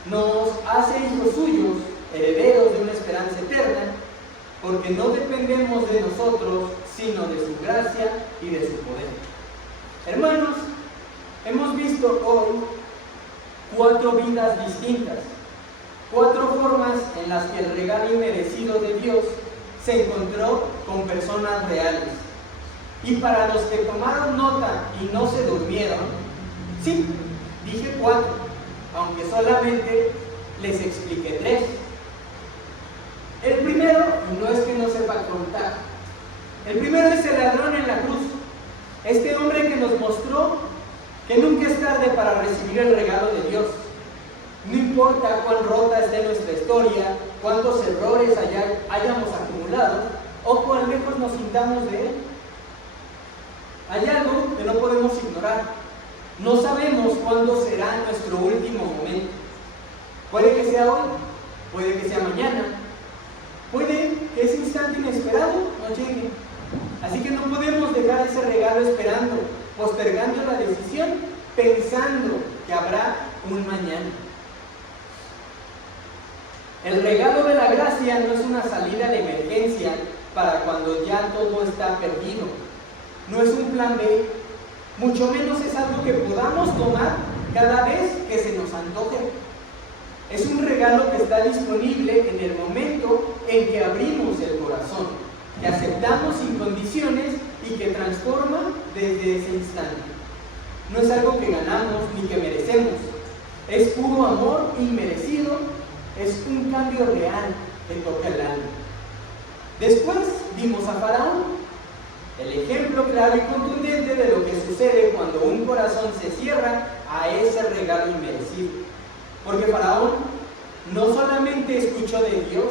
Nos hace hijos suyos, herederos de una esperanza eterna, porque no dependemos de nosotros, sino de su gracia y de su poder. Hermanos, hemos visto hoy 4 vidas distintas, 4 formas en las que el regalo inmerecido de Dios se encontró con personas reales. Y para los que tomaron nota y no se durmieron, sí, dije 4, aunque solamente les expliqué 3. El primero, y no es que no sepa contar, el primero es el ladrón en la cruz. Este hombre que nos mostró que nunca es tarde para recibir el regalo de Dios. No importa cuán rota esté nuestra historia, cuántos errores hayamos acumulado o cuán lejos nos sintamos de Él. Hay algo que no podemos ignorar. No sabemos cuándo será nuestro último momento. Puede que sea hoy, puede que sea mañana, puede que ese instante inesperado no llegue. Así que no podemos dejar ese regalo esperando, postergando la decisión, pensando que habrá un mañana. El regalo de la gracia no es una salida de emergencia para cuando ya todo está perdido. No es un plan B, mucho menos es algo que podamos tomar cada vez que se nos antoje. Es un regalo que está disponible en el momento en que abrimos el corazón, que aceptamos sin condiciones y que transforma desde ese instante. No es algo que ganamos ni que merecemos. Es puro amor inmerecido, es un cambio real que toca el alma. Después vimos a Faraón, el ejemplo claro y contundente de lo que sucede cuando un corazón se cierra a ese regalo inmerecido. Porque Faraón no solamente escuchó de Dios,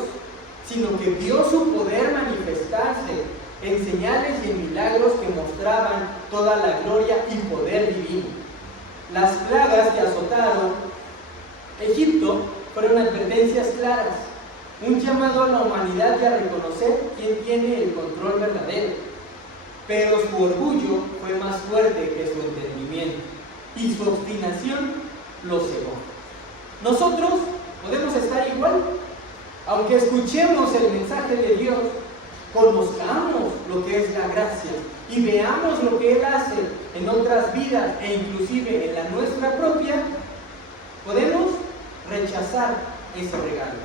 sino que vio su poder manifestarse en señales y en milagros que mostraban toda la gloria y poder divino. Las plagas que azotaron Egipto fueron advertencias claras, un llamado a la humanidad y a reconocer quién tiene el control verdadero. Pero su orgullo fue más fuerte que su entendimiento y su obstinación lo cegó. Nosotros podemos estar igual, aunque escuchemos el mensaje de Dios, conozcamos lo que es la gracia y veamos lo que Él hace en otras vidas e inclusive en la nuestra propia, podemos rechazar ese regalo.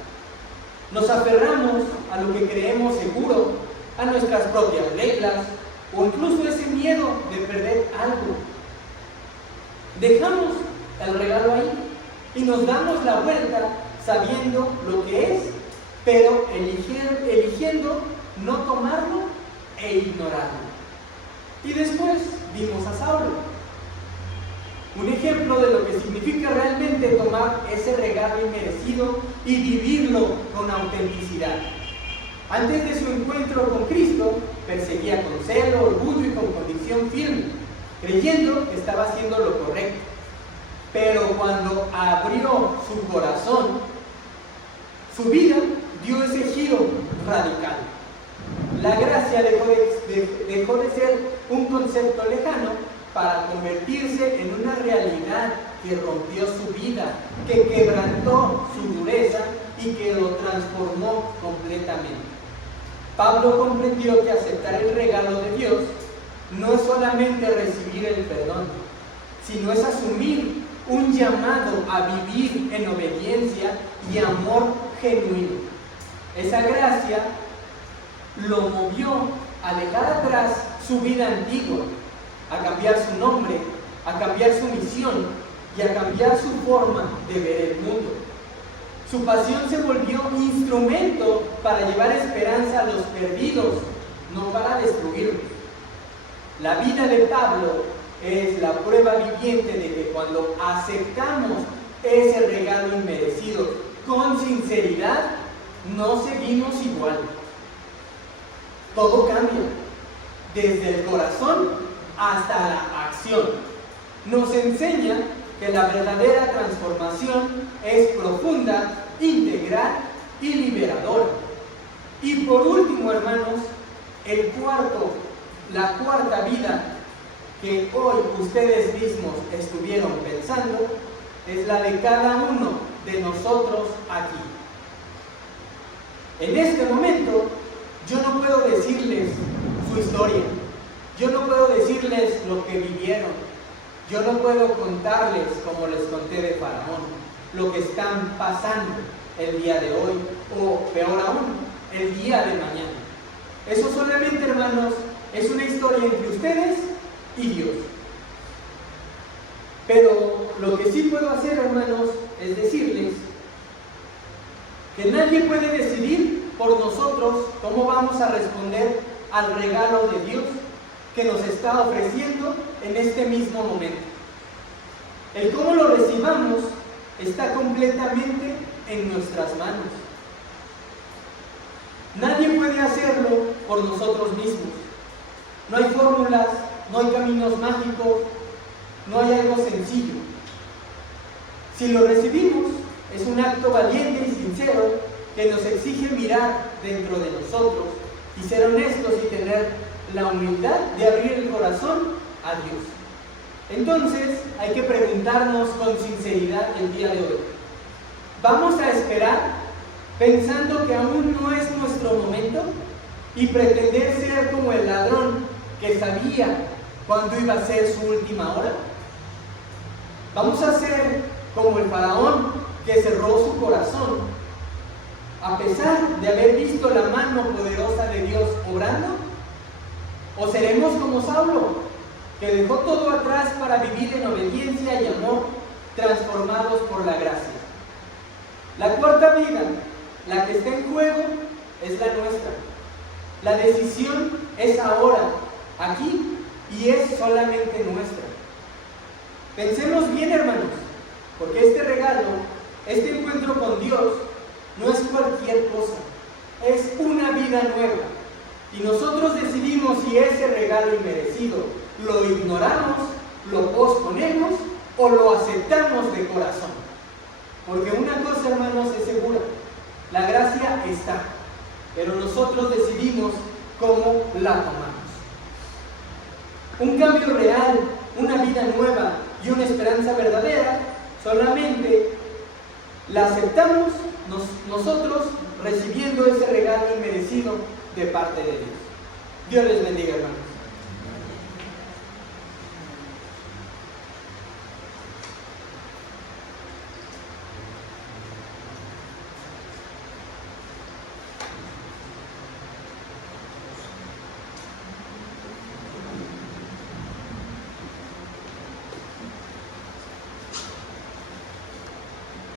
Nos aferramos a lo que creemos seguro, a nuestras propias reglas o incluso ese miedo de perder algo. Dejamos el regalo ahí y nos damos la vuelta sabiendo lo que es, pero eligiendo no tomarlo e ignorarlo. Y después vimos a Saulo, un ejemplo de lo que significa realmente tomar ese regalo inmerecido y vivirlo con autenticidad. Antes de su encuentro con Cristo, perseguía con celo, orgullo y con convicción firme, creyendo que estaba haciendo lo correcto. Pero cuando abrió su corazón, su vida dio ese giro radical. La gracia dejó de ser un concepto lejano para convertirse en una realidad que rompió su vida, que quebrantó su dureza y que lo transformó completamente. Pablo comprendió que aceptar el regalo de Dios no es solamente recibir el perdón, sino es asumir un llamado a vivir en obediencia y amor genuino. Esa gracia lo movió a dejar atrás su vida antigua, a cambiar su nombre, a cambiar su misión y a cambiar su forma de ver el mundo. Su pasión se volvió instrumento para llevar esperanza a los perdidos, no para destruirlos. La vida de Pablo es la prueba viviente de que cuando aceptamos ese regalo inmerecido con sinceridad, no seguimos igual. Todo cambia, desde el corazón hasta la acción. Nos enseña que la verdadera transformación es profunda, integral y liberadora. Y por último, hermanos, la cuarta vida que hoy ustedes mismos estuvieron pensando es la de cada uno de nosotros aquí. En este momento, yo no puedo decirles su historia, yo no puedo decirles lo que vivieron, yo no puedo contarles, como les conté de Faraón, lo que están pasando el día de hoy, o peor aún, el día de mañana. Eso solamente, hermanos, es una historia entre ustedes y Dios. Pero lo que sí puedo hacer, hermanos, es decirles que nadie puede decidir por nosotros cómo vamos a responder al regalo de Dios que nos está ofreciendo en este mismo momento. El cómo lo recibamos está completamente en nuestras manos. Nadie puede hacerlo por nosotros mismos. No hay fórmulas, no hay caminos mágicos, no hay algo sencillo. Si lo recibimos, es un acto valiente y sincero que nos exige mirar dentro de nosotros y ser honestos y tener la humildad de abrir el corazón a Dios. Entonces, hay que preguntarnos con sinceridad el día de hoy: ¿vamos a esperar pensando que aún no es nuestro momento y pretender ser como el ladrón que sabía cuándo iba a ser su última hora? ¿Vamos a ser como el faraón que cerró su corazón a pesar de haber visto la mano poderosa de Dios obrando? ¿O seremos como Saulo, que dejó todo atrás para vivir en obediencia y amor, transformados por la gracia? La cuarta vida, la que está en juego, es la nuestra. La decisión es ahora, aquí, y es solamente nuestra. Pensemos bien, hermanos, porque este regalo, este encuentro con Dios, no es cualquier cosa, es una vida nueva. Y nosotros decidimos si ese regalo inmerecido lo ignoramos, lo posponemos o lo aceptamos de corazón. Porque una cosa, hermanos, es segura: la gracia está, pero nosotros decidimos cómo la tomamos. Un cambio real, una vida nueva y una esperanza verdadera, solamente la aceptamos nosotros recibiendo ese regalo inmerecido de parte de Dios. Dios les bendiga, hermanos.